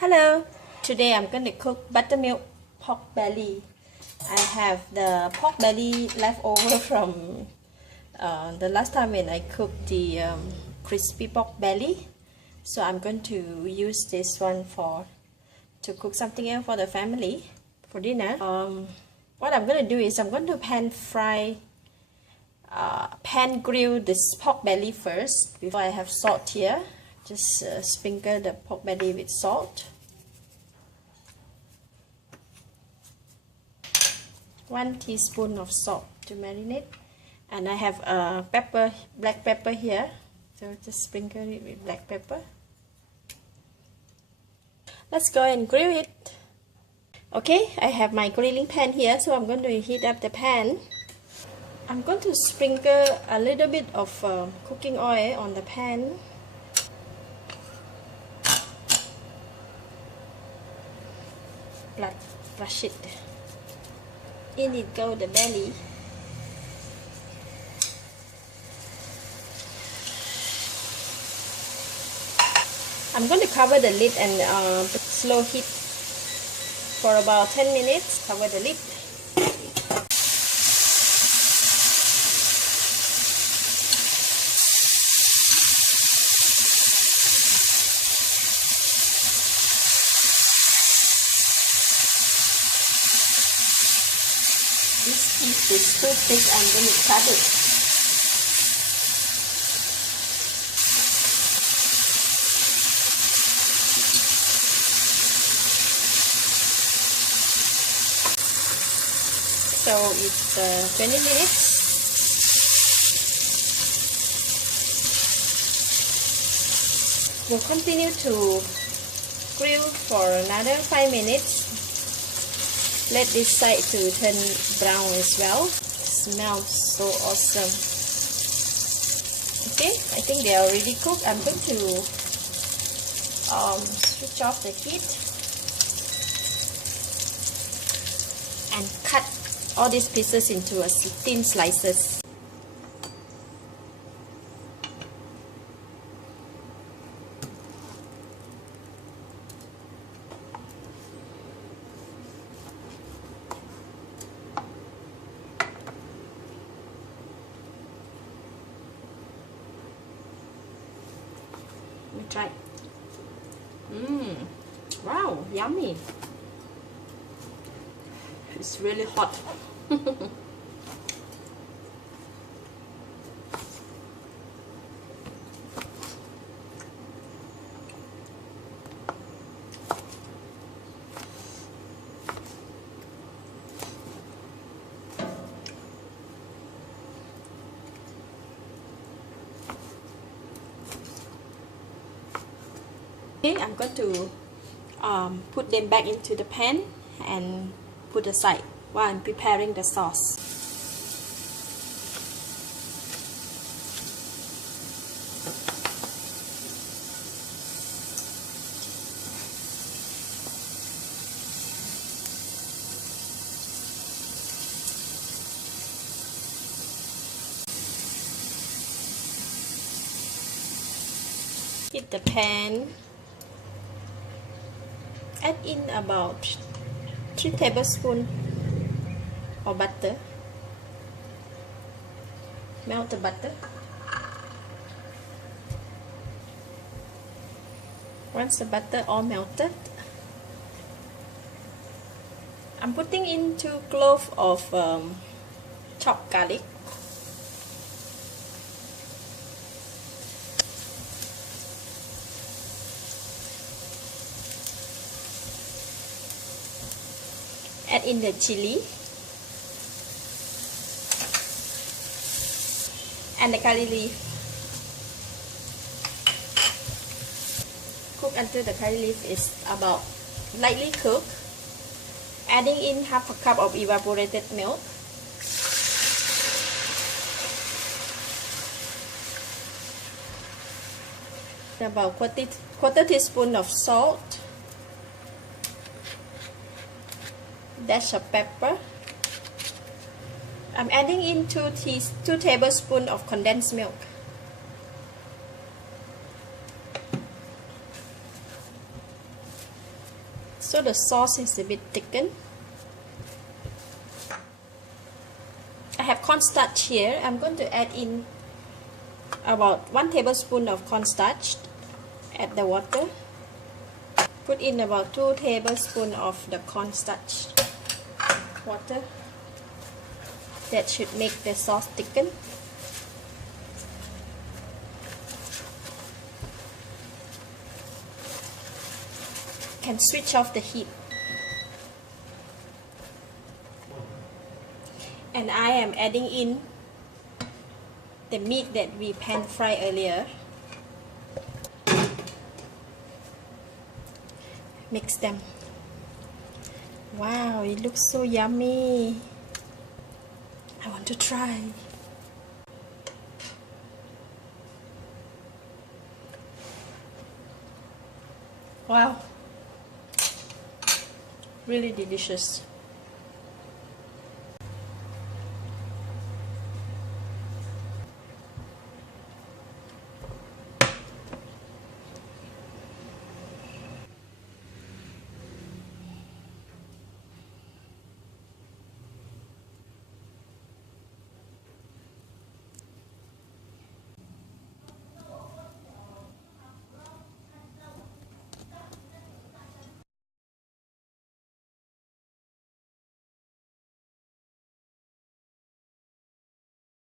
Hello, today I'm going to cook buttermilk pork belly. I have the pork belly left over from the last time when I cooked the crispy pork belly. So I'm going to use this one to cook something else for the family for dinner. What I'm going to do is I'm going to pan grill this pork belly first before I have salt here. Just sprinkle the pork belly with salt. 1 teaspoon of salt to marinate, and I have black pepper here, so just sprinkle it with black pepper. Let's go and grill it. Okay, I have my grilling pan here, so I'm going to heat up the pan. I'm going to sprinkle a little bit of cooking oil on the pan. Brush it. In it go the belly. I'm going to cover the lid and slow heat for about 10 minutes. Cover the lid. This piece is too thick, I'm going to cut it. So it's 20 minutes. We'll continue to grill for another 5 minutes. Let this side to turn brown as well. It smells so awesome. Okay, I think they are already cooked. I'm going to switch off the heat and cut all these pieces into thin slices. Let me try. Wow, yummy. It's really hot. Okay, I'm going to put them back into the pan and put aside while I'm preparing the sauce. Heat the pan. Add in about 3 tablespoons of butter. Melt the butter. Once the butter all melted, I'm putting in 2 cloves of chopped garlic. Add in the chilli and the curry leaf. Cook until the curry leaf is about lightly cooked. Adding in half a cup of evaporated milk. About quarter teaspoon of salt. Dash of pepper. I'm adding in 2 tablespoons of condensed milk. so the sauce is a bit thickened. I have cornstarch here. I'm going to add in about 1 tablespoon of cornstarch. Add the water. Put in about 2 tablespoons of the cornstarch water. That should make the sauce thicken. Can switch off the heat. And I am adding in the meat that we pan fry earlier. Mix them. Wow, it looks so yummy. I want to try. Wow, really delicious.